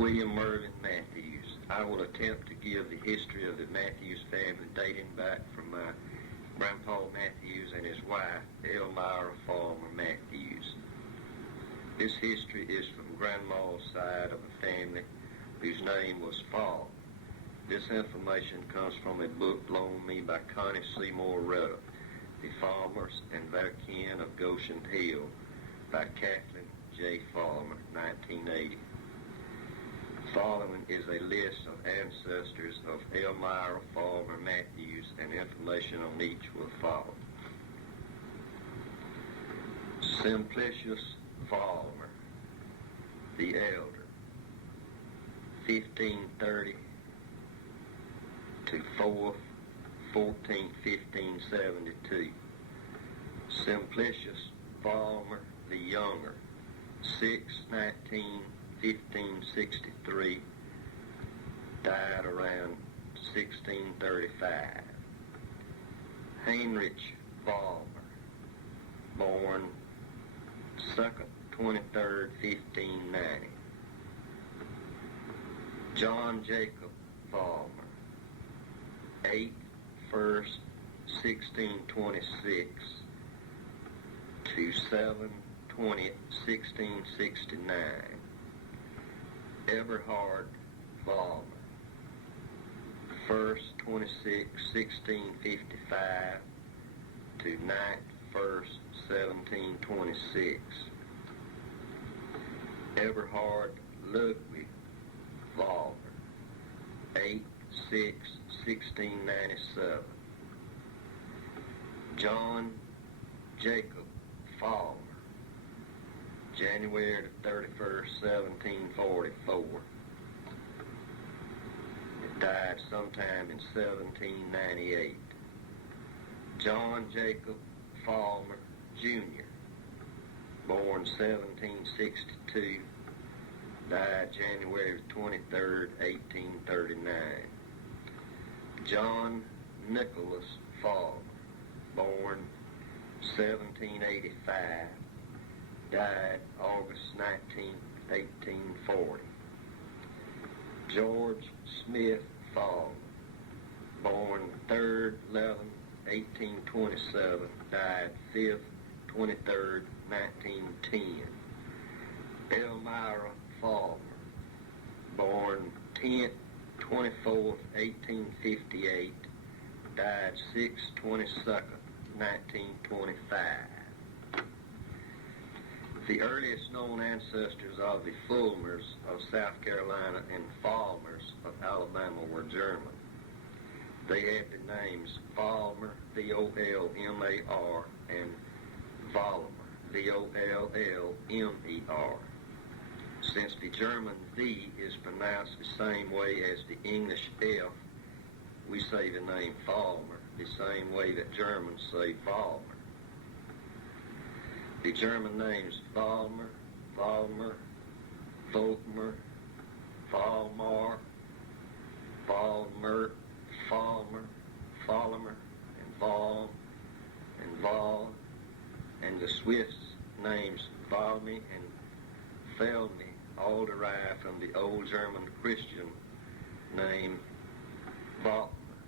William Mervyn Mathews. I will attempt to give the history of the Mathews family dating back from my Grandpa Mathews and his wife, Elmira Farmer Mathews. This history is from Grandma's side of the family, whose name was Fall. This information comes from a book loaned me by Connie Seymore Ruddick, The Farmers and Their Kin of Goshen Hill, by Kathleen J. Farmer, 1980. Following is a list of ancestors of Elmira Farmer Mathews, and information on each will follow. Simplicius Farmer, the elder, 1530 to 4th, 14th, 1572. Simplicius Farmer, the younger, 6/19, 1563, died around 1635. Heinrich Farmer, born 2nd, 23rd, 1590. John Jacob Farmer, 8th, 1st, 1626 to 7/20, 1669. Eberhard Farmer, 1st, 26, 1655 to 9th, 1st, 1726. Eberhard Ludwig Farmer, 8/6, 1697. John Jacob Farmer, January the 31st, 1744. Died sometime in 1798. John Jacob Farmer, Jr., born 1762, died January 23rd, 1839. John Nicholas Farmer, born 1785, died August 19, 1840. George Smith Farmer, born 3rd, 11th, 1827, died 5th, 23rd, 1910. Elmira Farmer, born 10th, 24th, 1858, died 6th, 22nd, 1925. The earliest known ancestors of the Fulmers of South Carolina and Falmers of Alabama were German. They had the names Vollmer, V-O-L-M-A-R, and Vollmer, V-O-L-L-M-E-R. Since the German V is pronounced the same way as the English F, we say the name Falmer the same way that Germans say Vollmer. The German names Vollmer, Vollmer, Volkmer, Vollmar, Vollmer, Falmer, Falmer, and Vol, and Vol, and the Swiss names Valmy and Felmy all derived from the Old German Christian name Volkmer,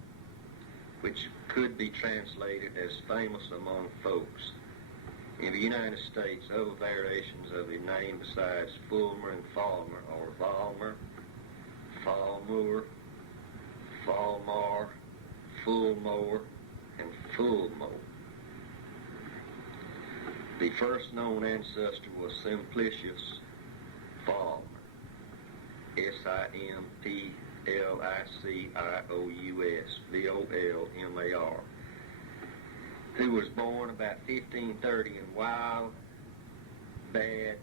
which could be translated as famous among folks. In the United States, other variations of the name besides Fulmer and Falmer are Vollmer, Falmur, Falmar, Fulmore, and Fulmo. The first known ancestor was Simplicius Farmer, Simplicius, Volmar, who was born about 1530 in Wild Bad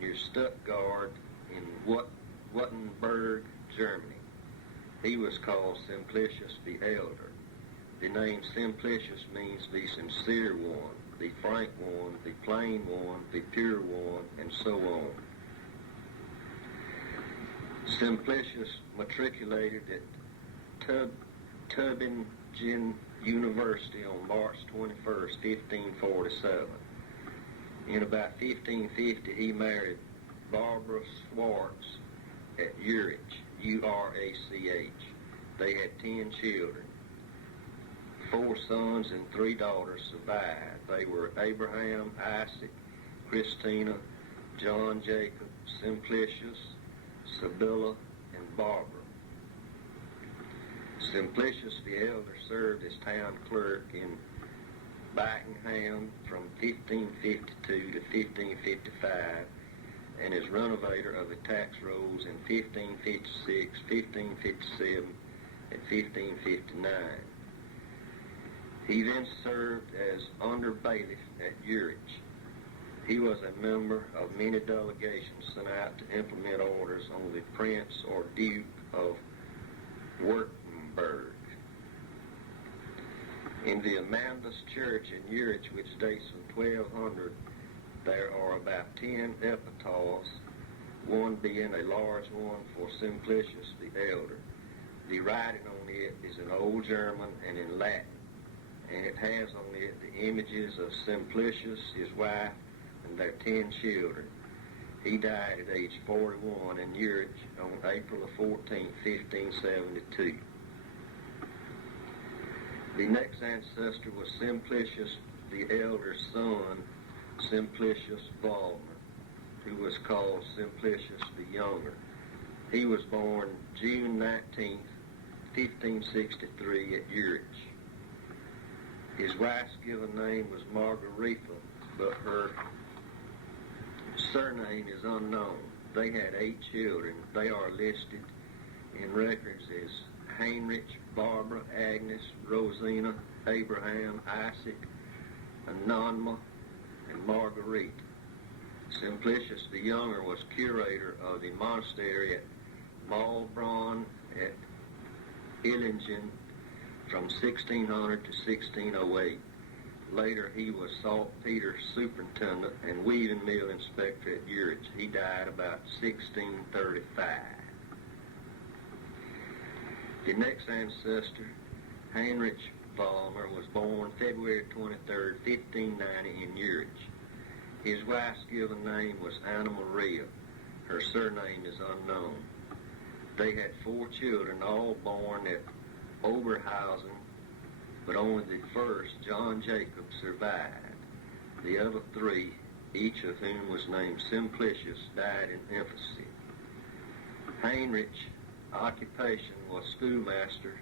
near Stuttgart in Wittenberg, Germany. He was called Simplicius the Elder. The name Simplicius means the sincere one, the frank one, the plain one, the pure one, and so on. Simplicius matriculated at Tübingen University on March 21st, 1547. In about 1550, he married Barbara Schwartz, at Urich, U-R-A-C-H. They had 10 children. 4 sons and 3 daughters survived. They were Abraham, Isaac, Christina, John Jacob, Simplicius, Sibylla, and Barbara. Simplicius the elder served as town clerk in Buckingham from 1552 to 1555 and as renovator of the tax rolls in 1556, 1557, and 1559. He then served as under bailiff at Urich. He was a member of many delegations sent out to implement orders on the Prince or Duke of Württemberg. In the Amandus Church in Urich, which dates from 1200, there are about 10 epitaphs, one being a large one for Simplicius the elder. The writing on it is in Old German and in Latin, and it has on it the images of Simplicius, his wife, and their 10 children. He died at age 41 in Urich on April 14, 1572. The next ancestor was Simplicius the elder's son, Simplicius Valmer, who was called Simplicius the younger. He was born June 19, 1563 at Urich. His wife's given name was Margaretha, but her surname is unknown. They had 8 children. They are listed in records as Heinrich, Barbara, Agnes, Rosina, Abraham, Isaac, Anonma, and Marguerite. Simplicius the younger was curator of the monastery at Maulbronn at Illingen from 1600 to 1608. Later, he was saltpeter superintendent and weaving mill inspector at Urich. He died about 1635. The next ancestor, Heinrich Valmer, was born February 23, 1590 in Urich. His wife's given name was Anna Maria. Her surname is unknown. They had 4 children, all born at Oberhausen, but only the first, John Jacob, survived. The other 3, each of whom was named Simplicius, died in infancy. Heinrich's occupation was schoolmaster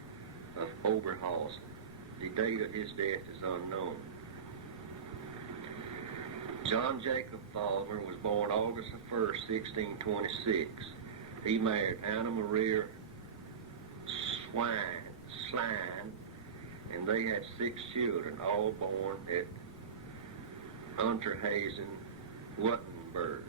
of Oberhausen. The date of his death is unknown. John Jacob Valmer was born August 1, 1626. He married Anna Maria Slein, and they had 6 children, all born at Unterhausen, Württemberg.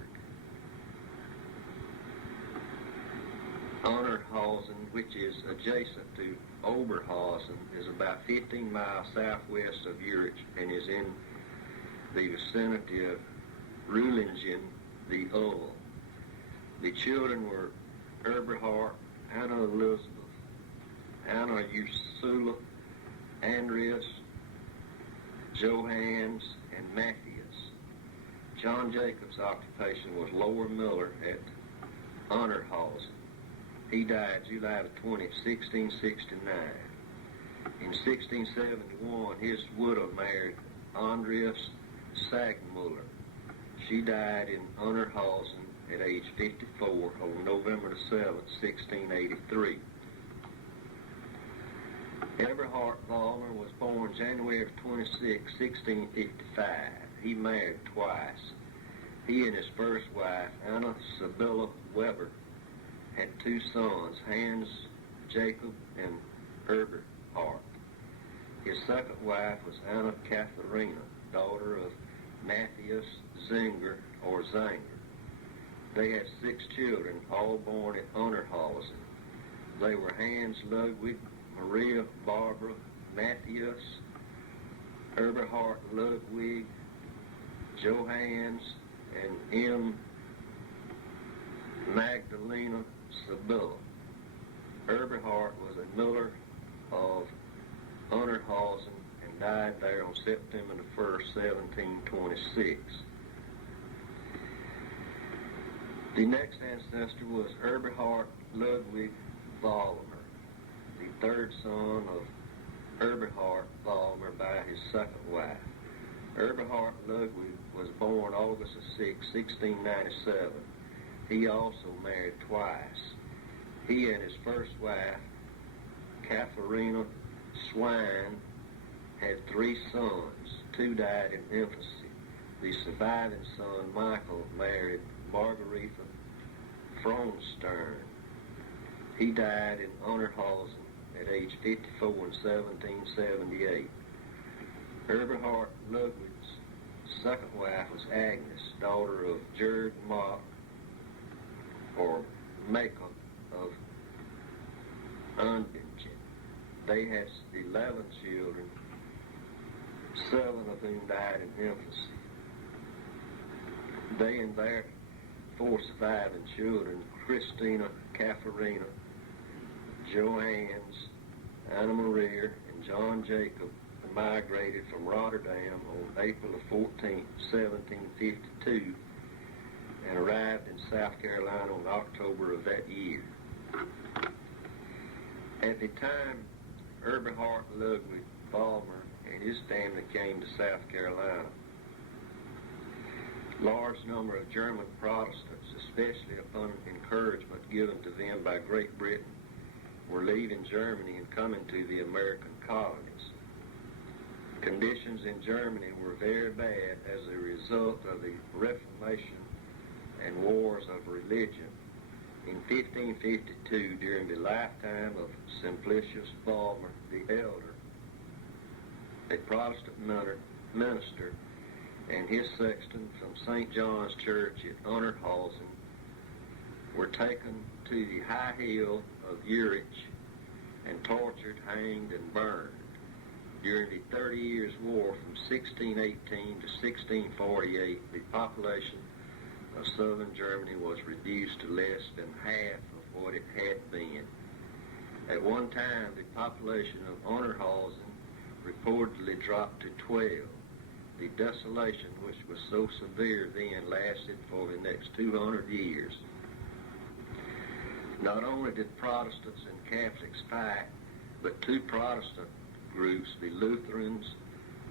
Unterhausen, which is adjacent to Oberhausen, is about 15 miles southwest of Urich and is in the vicinity of Rulingen, the Oval. The children were Eberhard, Anna Elizabeth, Anna Ursula, Andreas, Johannes, and Mathews. John Jacob's occupation was lower miller at Unterhausen. He died July 20, 1669. In 1671, his widow married Andreas Sagmuller. She died in Unterhausen at age 54 on November 7, 1683. Eberhard Valmer was born January 26, 1655. He married twice. He and his first wife, Anna Sibylla Weber, had 2 sons, Hans Jacob and Eberhard. His second wife was Anna Katharina, daughter of Matthias Zinger or Zanger. They had 6 children, all born at Unterhausen. They were Hans Ludwig, Maria Barbara, Matthias, Eberhard Ludwig, Johannes, and M. Magdalena Sibylla. Eberhard was a miller of Unterhausen and died there on September 1, 1726. The next ancestor was Eberhard Ludwig Vollmer, the third son of Eberhard Vollmer by his second wife. Eberhard Ludwig was born August 6, 1697. He also married twice. He and his first wife, Katharina Swine, had 3 sons. 2 died in infancy. The surviving son, Michael, married Margaretha Fronstern. He died in Unterhausen at age 54 in 1778. Eberhard Ludwig's second wife was Agnes, daughter of Gerd Mock, or Makel of Undingen. They had 11 children, 7 of whom died in infancy. They and their 4 surviving children, Christina, Katharina, Johannes, Anna Maria, and John Jacob, migrated from Rotterdam on April 14, 1752, and arrived in South Carolina on October of that year. At the time Eberhard Ludwig Vollmer and his family came to South Carolina, large number of German Protestants, especially upon encouragement given to them by Great Britain, were leaving Germany and coming to the American colonies. Conditions in Germany were very bad as a result of the Reformation and wars of religion. In 1552, during the lifetime of Simplicius Vollmer the Elder, a Protestant minister and his sexton from St. John's Church at Unterhausen were taken to the high hill of Urich and tortured, hanged, and burned. During the 30 Years' War from 1618 to 1648, the population of southern Germany was reduced to less than half of what it had been. At one time, the population of Unterhausen reportedly dropped to 12. The desolation, which was so severe then, lasted for the next 200 years. Not only did Protestants and Catholics fight, but 2 Protestant groups, the Lutherans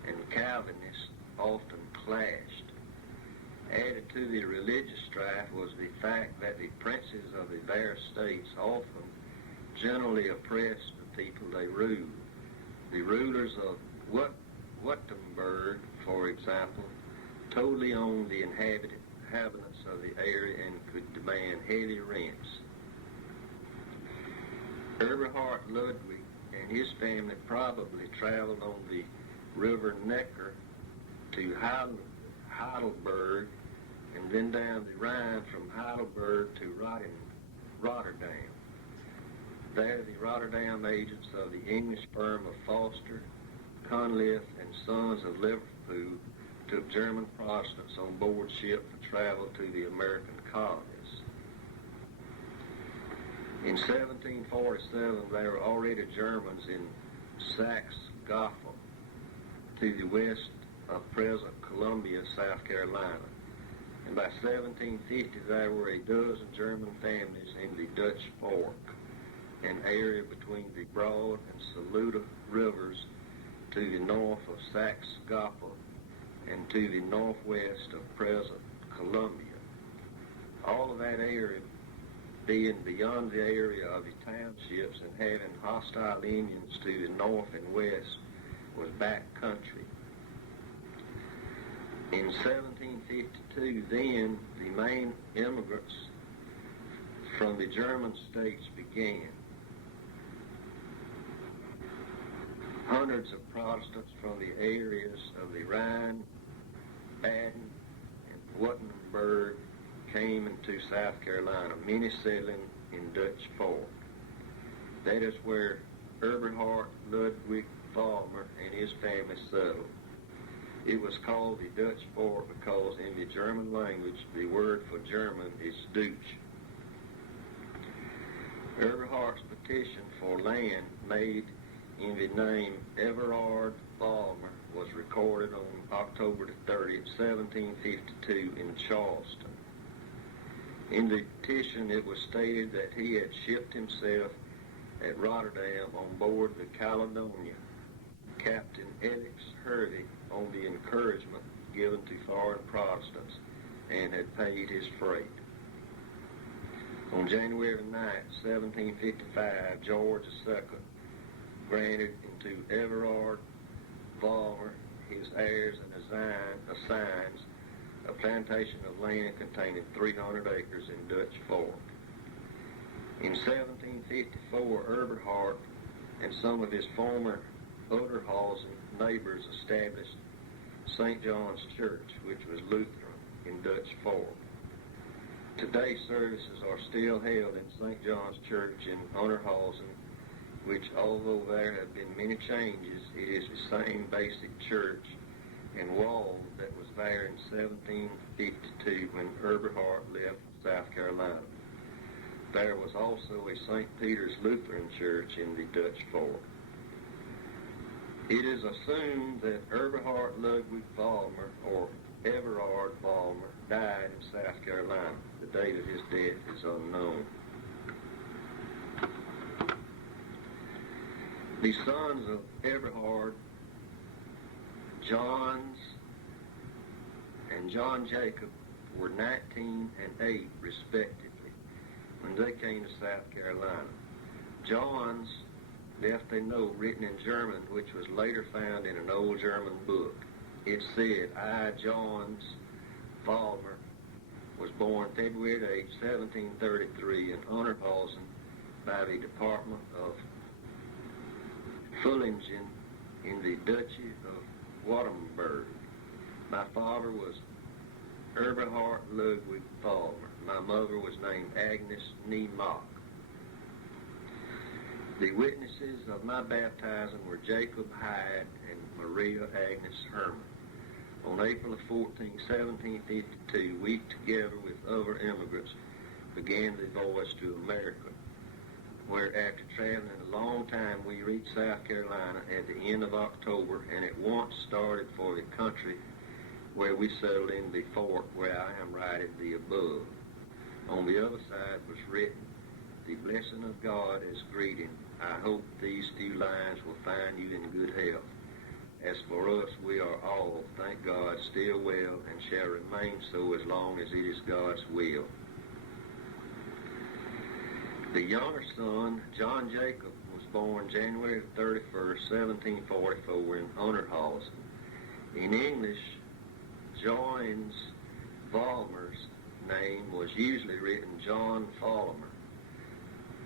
and Calvinists, often clashed. Added to the religious strife was the fact that the princes of the various states often generally oppressed the people they ruled. The rulers of Wurtemberg, for example, totally owned the inhabitants of the area and could demand heavy rents. Eberhard Ludwig and his family probably traveled on the River Neckar to Heidelberg and then down the Rhine from Heidelberg to Rotterdam. There, the Rotterdam agents of the English firm of Foster, Conliffe, and Sons of Liverpool took German Protestants on board ship for travel to the American colonies. In 1747, there were already Germans in Saxe-Gotha to the west of present Columbia, South Carolina. And by 1750, there were a dozen German families in the Dutch Fork, an area between the Broad and Saluda rivers to the north of Saxe-Gotha and to the northwest of present Columbia. All of that area being beyond the area of the townships and having hostile Indians to the north and west was back country. In 1752, then, the main immigrants from the German states began. Hundreds of Protestants from the areas of the Rhine, Baden, and Wurtemberg came into South Carolina, many settling in Dutch Fork. That is where Eberhard Ludwig Vollmer and his family settled. It was called the Dutch Fork because in the German language, the word for German is Deutsch. Eberhard's petition for land made in the name Everard Vollmer was recorded on October 30, 1752 in Charleston. In the petition, it was stated that he had shipped himself at Rotterdam on board the Caledonia, Captain Alex Hervey, on the encouragement given to foreign Protestants, and had paid his freight. On January 9, 1755, George II granted to Everard Vollmer, his heirs, and assigns a plantation of land containing 300 acres in Dutch Fork. In 1754, Eberhard and some of his former Oderhausen neighbors established St. John's Church, which was Lutheran, in Dutch Fork. Today, services are still held in St. John's Church in Oderhausen, which, although there have been many changes, it is the same basic church and wall that was there in 1752 when Eberhard left South Carolina. There was also a St. Peter's Lutheran Church in the Dutch Fork. It is assumed that Eberhard Ludwig Vollmer, or Everard Vollmer, died in South Carolina. The date of his death is unknown. The sons of Everhard, John and John Jacob, were 19 and 8, respectively, when they came to South Carolina. John's left a note written in German, which was later found in an old German book. It said, I, Johns Vollmer, was born February 8, 1733 in Unterhausen by the Department of Fullingen in the Duchy of Württemberg. My father was Eberhard Ludwig Vollmer. My mother was named Agnes Niemock. The witnesses of my baptizing were Jacob Hyde and Maria Agnes Herman. On April 14, 1752, we, together with other immigrants, began the voyage to America, where after traveling a long time, we reached South Carolina at the end of October and at once started for the country where we settled in the fort where I am writing the above. On the other side was written, the blessing of God as greeting. I hope these few lines will find you in good health. As for us, we are all, thank God, still well and shall remain so as long as it is God's will. The younger son, John Jacob, was born January 31st, 1744 in Unterhausen. In English, Johns Vollmer's name was usually written John Vollmer,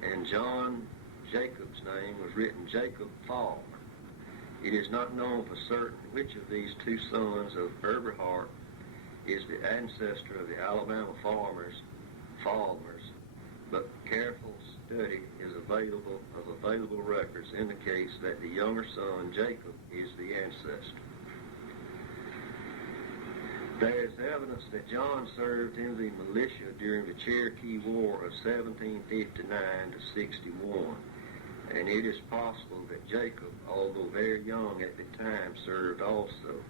and John Jacob's name was written Jacob Vollmer. It is not known for certain which of these two sons of Eberhard is the ancestor of the Alabama Vollmers, but careful study is available records indicates that the younger son, Jacob, is the ancestor. There is evidence that John served in the militia during the Cherokee War of 1759 to 61, and it is possible that Jacob, although very young at the time, served also.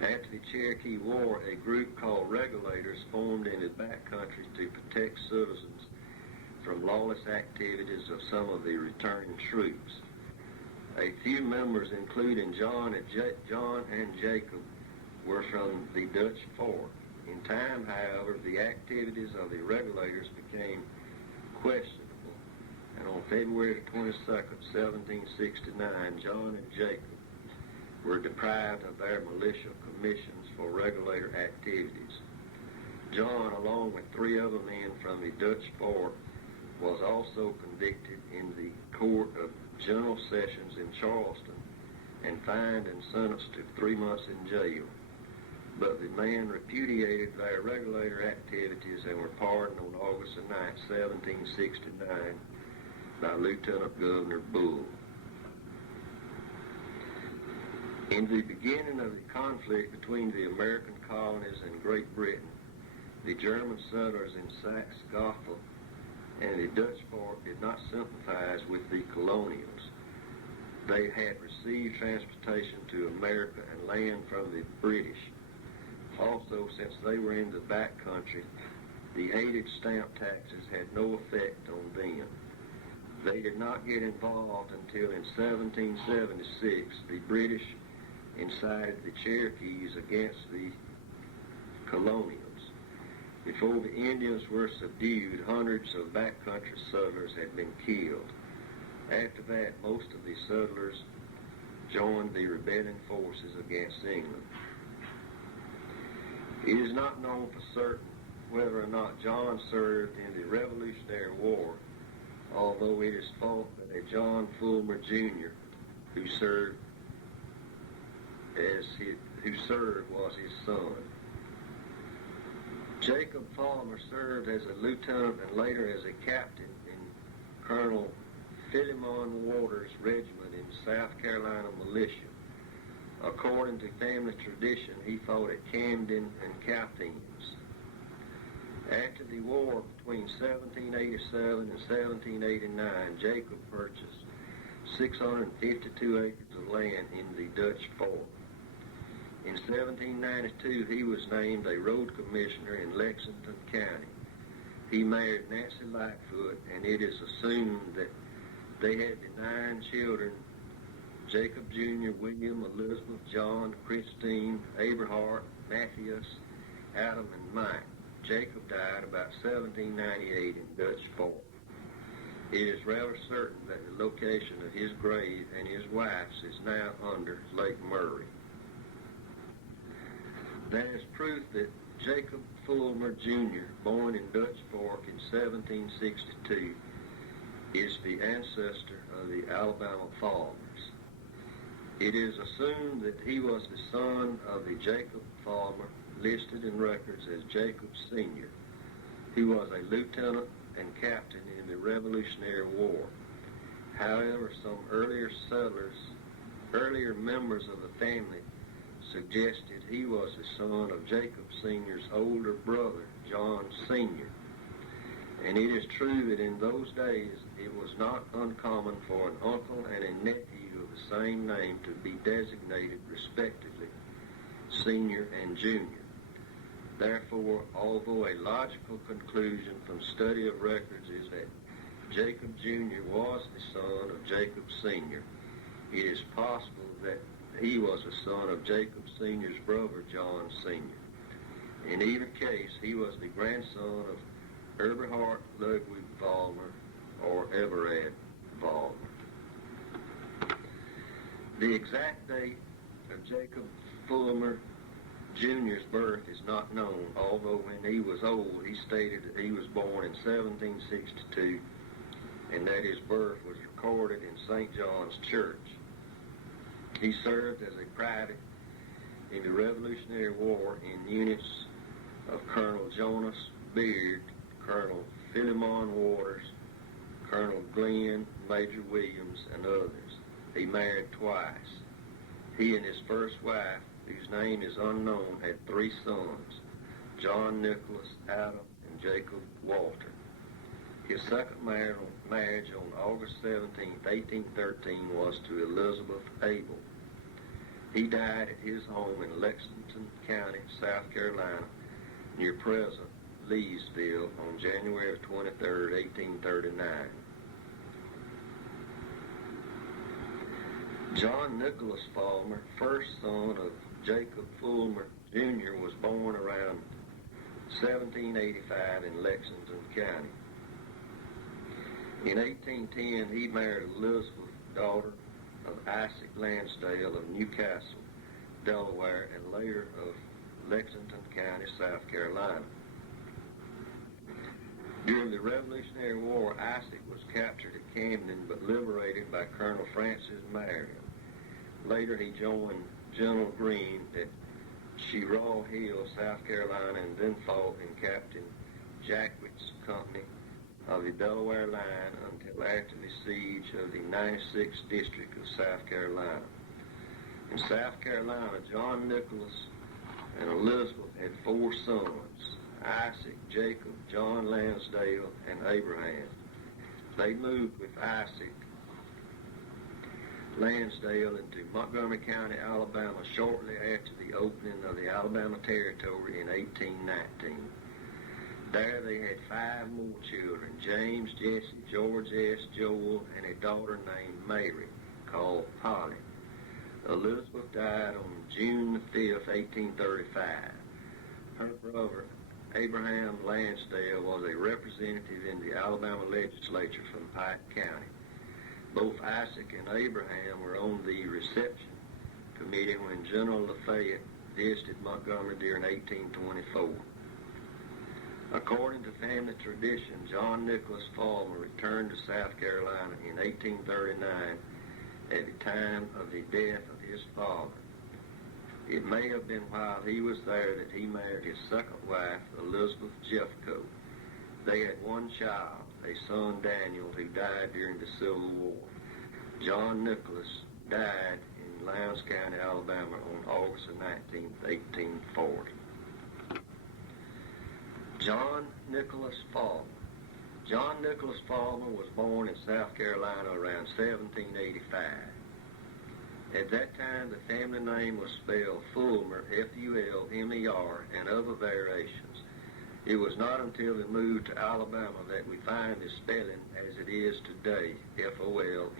After the Cherokee War, a group called Regulators formed in the backcountry to protect citizens from lawless activities of some of the returning troops. A few members, including John and Jacob, were from the Dutch Fork. In time, however, the activities of the Regulators became questionable, and on February 22nd, 1769, John and Jacob were deprived of their militia commissions for Regulator activities. John, along with 3 other men from the Dutch Fork, was also convicted in the Court of General Sessions in Charleston and fined and sentenced to 3 months in jail. But the men repudiated their Regulator activities and were pardoned on August 9, 1769 by Lieutenant Governor Bull. In the beginning of the conflict between the American colonies and Great Britain, the German settlers in Saxe-Gotha and the Dutch Fork did not sympathize with the colonials. They had received transportation to America and land from the British. Also, since they were in the back country, the hated stamp taxes had no effect on them. They did not get involved until in 1776 the British incited the Cherokees against the colonials. Before the Indians were subdued, hundreds of backcountry settlers had been killed. After that, most of the settlers joined the rebellion forces against England. It is not known for certain whether or not John served in the Revolutionary War, although it is thought that a John Fulmer Jr., who served was his son. Jacob Fulmer served as a lieutenant and later as a captain in Colonel Philemon Waters' regiment in South Carolina militia. According to family tradition, he fought at Camden and Calhoun's. After the war between 1787 and 1789, Jacob purchased 652 acres of land in the Dutch Fork. In 1792, he was named a road commissioner in Lexington County. He married Nancy Lightfoot, and it is assumed that they had the 9 children: Jacob Jr., William, Elizabeth, John, Christine, Aberhart, Mathews, Adam, and Mike. Jacob died about 1798 in Dutch Fork. It is rather certain that the location of his grave and his wife's is now under Lake Murray. There is proof that Jacob Fulmer Jr., born in Dutch Fork in 1762, is the ancestor of the Alabama Falmers. It is assumed that he was the son of the Jacob Fulmer listed in records as Jacob Sr., who was a lieutenant and captain in the Revolutionary War. However, some earlier members of the family suggested he was the son of Jacob Sr.'s older brother, John Sr. And it is true that in those days it was not uncommon for an uncle and a nephew of the same name to be designated respectively Senior and Junior. Therefore, although a logical conclusion from study of records is that Jacob Jr. was the son of Jacob Sr., it is possible that he was the son of Jacob Sr.'s brother, John Sr. In either case, he was the grandson of Eberhard Ludwig Vollmer or Everett Vollmer. The exact date of Jacob Fulmer Jr.'s birth is not known, although when he was old, he stated that he was born in 1762 and that his birth was recorded in St. John's Church. He served as a private in the Revolutionary War in units of Colonel Jonas Beard, Colonel Philemon Waters, Colonel Glenn, Major Williams, and others. He married twice. He and his first wife, whose name is unknown, had 3 sons: John Nicholas, Adam, and Jacob Walter. His second marriage on August 17, 1813 was to Elizabeth Abel. He died at his home in Lexington County, South Carolina, near present Leesville, on January 23, 1839. John Nicholas Fulmer, first son of Jacob Fulmer Jr., was born around 1785 in Lexington County. In 1810, he married Elizabeth, daughter of Isaac Lansdale of Newcastle, Delaware, and later of Lexington County, South Carolina. During the Revolutionary War, Isaac was captured at Camden but liberated by Colonel Francis Marion. Later, he joined General Greene at Cheraw Hill, South Carolina, and then fought in Captain Jacquet's company of the Delaware line until after the siege of the 96th District of South Carolina. In South Carolina, John Nicholas and Elizabeth had 4 sons: Isaac, Jacob, John Lansdale, and Abraham. They moved with Isaac Lansdale into Montgomery County, Alabama, shortly after the opening of the Alabama Territory in 1819. There they had 5 more children, James, Jesse, George S., Joel, and a daughter named Mary, called Polly. Elizabeth died on June the 5th, 1835. Her brother, Abraham Lansdale, was a representative in the Alabama legislature from Pike County. Both Isaac and Abraham were on the reception committee when General Lafayette visited Montgomery during 1824. According to family tradition, John Nicholas Farmer returned to South Carolina in 1839 at the time of the death of his father. It may have been while he was there that he married his second wife, Elizabeth Jeffcoat. They had one child, a son, Daniel, who died during the Civil War. John Nicholas died in Lowndes County, Alabama on August 19, 1840. John Nicholas Farmer. John Nicholas Farmer was born in South Carolina around 1785. At that time, the family name was spelled Fulmer, Fulmer, and other variations. It was not until we moved to Alabama that we find the spelling as it is today, Folmar.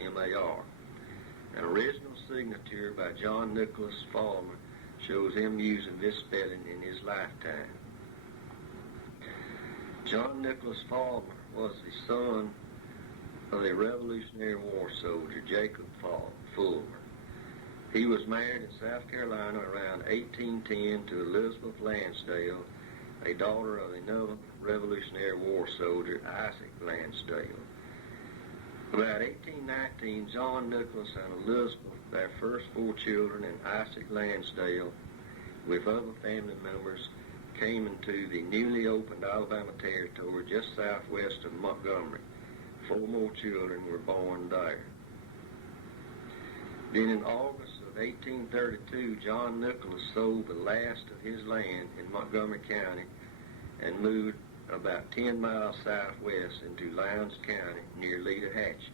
An original signature by John Nicholas Farmer shows him using this spelling in his lifetime. John Nicholas Farmer was the son of a Revolutionary War soldier, Jacob Fulmer. He was married in South Carolina around 1810 to Elizabeth Lansdale, a daughter of another Revolutionary War soldier, Isaac Lansdale. About 1819, John Nicholas and Elizabeth, their first 4 children, and Isaac Lansdale, with other family members, came into the newly opened Alabama Territory just southwest of Montgomery. 4 more children were born there. Then in August of 1832, John Nicholas sold the last of his land in Montgomery County and moved about 10 miles southwest into Lowndes County near Leader-Hatchie.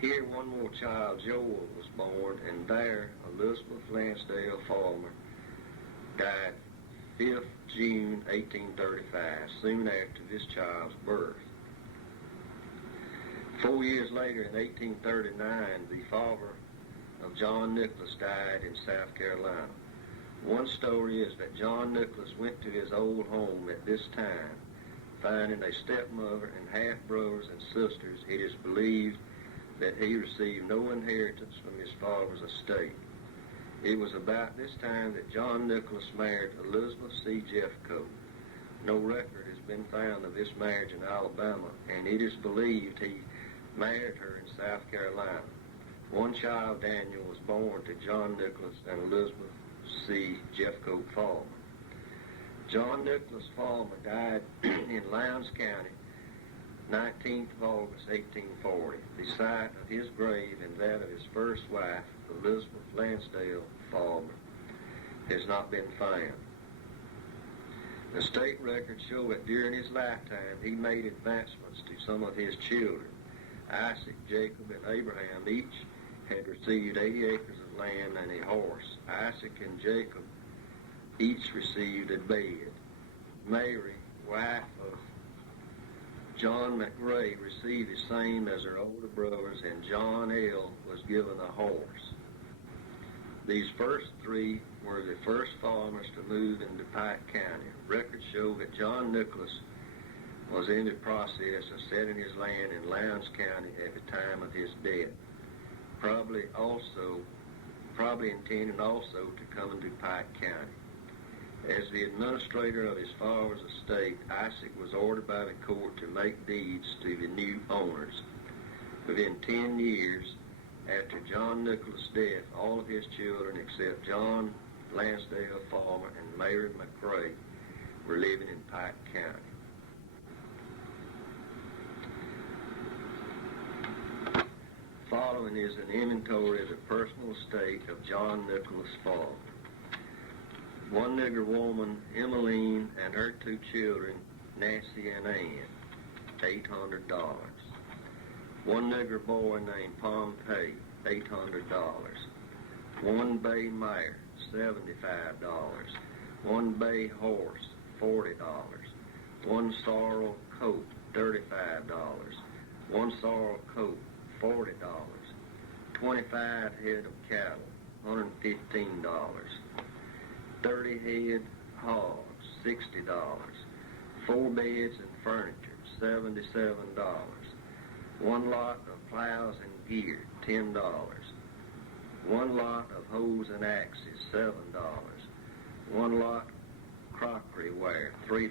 Here one more child, Joel, was born, and there Elizabeth Lansdale Farmer died 5th June 1835, soon after this child's birth. 4 years later, in 1839, the father of John Nicholas died in South Carolina. One story is that John Nicholas went to his old home at this time, finding a stepmother and half-brothers and sisters. It is believed that he received no inheritance from his father's estate. It was about this time that John Nicholas married Elizabeth C. Jeffcoat. No record has been found of this marriage in Alabama, and it is believed he married her in South Carolina. One child, Daniel, was born to John Nicholas and Elizabeth C. Jeffcoat Farmer. John Nicholas Farmer died in Lowndes County, 19th of August, 1840. The site of his grave and that of his first wife, Elizabeth Lansdale Farmer, has not been found. The state records show that during his lifetime he made advancements to some of his children. Isaac, Jacob, and Abraham each had received 80 acres of land and a horse. Isaac and Jacob each received a bed. Mary, wife of John McRae, received the same as her older brothers, and John L. was given a horse. These first 3 were the first farmers to move into Pike County. Records show that John Nicholas was in the process of selling his land in Lowndes County at the time of his death, probably intending also to come into Pike County. As the administrator of his father's estate, Isaac was ordered by the court to make deeds to the new owners. Within 10 years after John Nicholas' death, all of his children except John Lansdale Farmer and Mary McRae were living in Pike County. Following is an inventory of the personal estate of John Nicholas Farmer. One nigger woman, Emmeline, and her 2 children, Nancy and Ann, $800. One nigger boy named Pompey, $800. One bay mare, $75. One bay horse, $40. One sorrel coat, $35. One sorrel coat, $40. 25 head of cattle, $115. 30 head hogs, $60. 4 beds and furniture, $77. One lot of plows and gear, $10. One lot of hoes and axes, $7. One lot crockery ware, $3.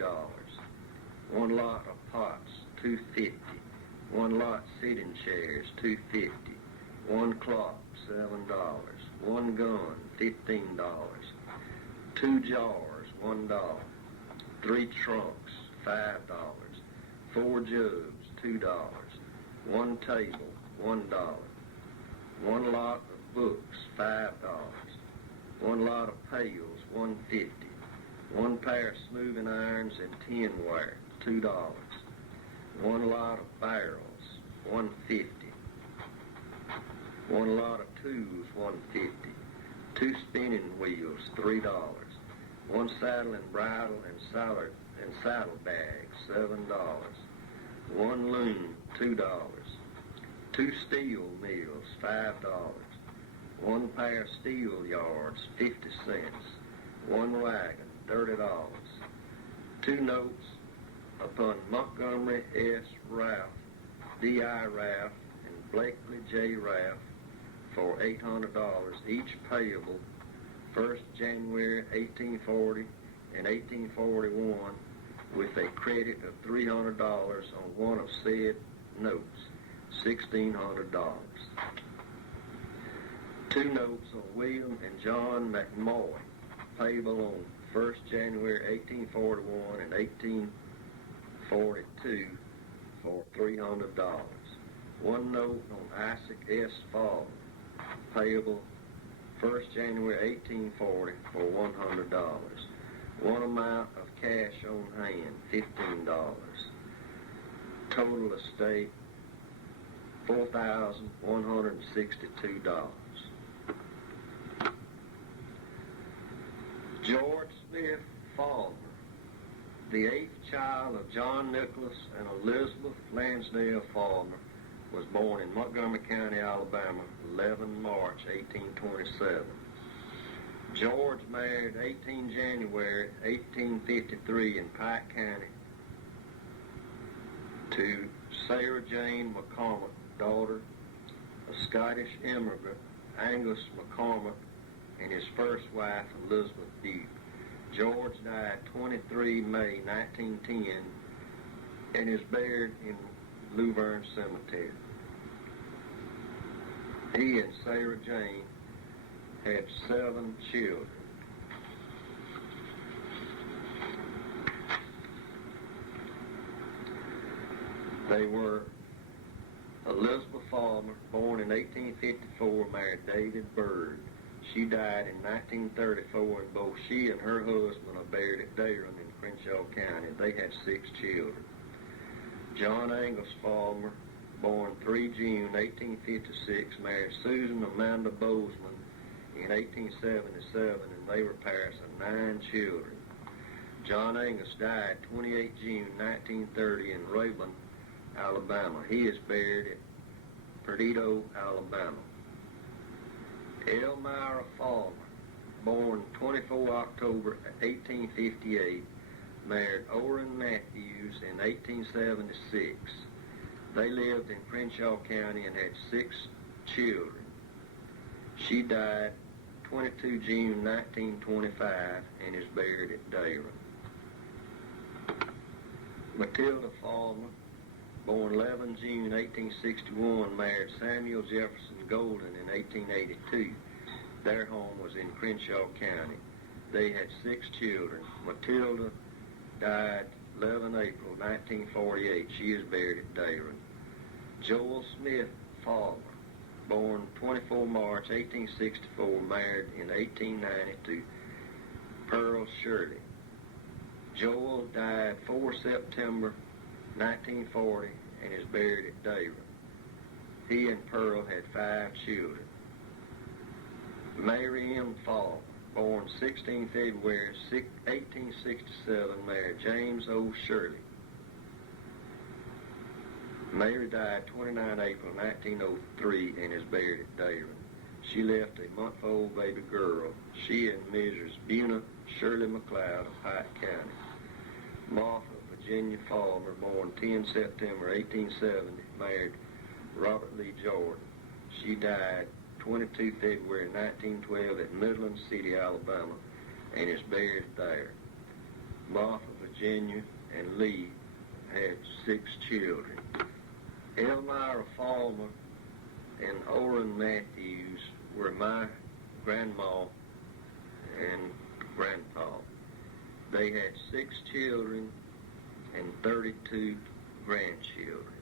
One lot of pots, $2.50. One lot sitting chairs, $2.50. One clock, $7. One gun, $15. 2 jars, $1. 3 trunks, $5. 4 jugs, $2. One table, $1. One lot of books, $5. One lot of pails, $1.50. One pair of smoothing irons and tinware, $2. One lot of barrels, $1.50. One lot of tools, $1.50. 2 spinning wheels, $3. One saddle and bridle and saddle bags, $7. One loom, $2. 2 steel mills, $5. One pair of steel yards, 50 cents. One wagon, $30. 2 notes upon Montgomery S. Ralph, D.I. Ralph, and Blakely J. Ralph for $800, each payable 1st January 1840 and 1841 with a credit of $300 on one of said notes, $1,600. 2 notes on William and John McMoy, payable on 1st January 1841 and 1842 for $300. 1 note on Isaac S. Fall, payable 1st January 1840 for $100. 1 amount of cash on hand, $15. Total estate, $4,162. George Smith Falmer, the 8th child of John Nicholas and Elizabeth Lansdale Falmer, was born in Montgomery County, Alabama, 11 March 1827. George married 18 January 1853 in Pike County to Sarah Jane McCormick, daughter of Scottish immigrant Angus McCormick and his first wife, Elizabeth Duke. George died 23 May 1910 and is buried in Luverne Cemetery. He and Sarah Jane had 7 children. They were Elizabeth Falmer, born in 1854, married David Bird. She died in 1934, and both she and her husband are buried at Dayron in Crenshaw County. They had 6 children. John Angus Falmer, born 3 June 1856, married Susan Amanda Bozeman in 1877, and they were parents of 9 children. John Angus died 28 June 1930 in Rayland, Alabama. He is buried at Perdido, Alabama. Elmira Falmer, born 24 October 1858, married Orrin Mathews in 1876. They lived in Crenshaw County and had 6 children. She died 22 June 1925 and is buried at Dayron. Matilda Falmer, born 11 June 1861, married Samuel Jefferson Golden in 1882. Their home was in Crenshaw County. They had 6 children. Matilda died 11 April 1948. She is buried at Dayron. Joel Smith Falmer, born 24 March 1864, married in 1890 to Pearl Shirley. Joel died 4 September 1940 and is buried at Dayron. He and Pearl had 5 children. Mary M. Fall, born 16 February 1867, married James O. Shirley. Mary died 29 April 1903 and is buried at Dayron. She left a month-old baby girl. She and Mrs. Buna Shirley McLeod of Pike County. Martha Virginia Farmer, born 10 September 1870, married Robert Lee Jordan. She died 22 February 1912 at Midland City, Alabama, and is buried there. Martha Virginia and Lee had 6 children. Elmira Farmer and Orrin Mathews were my grandma and grandpa. They had 6 children and 32 grandchildren.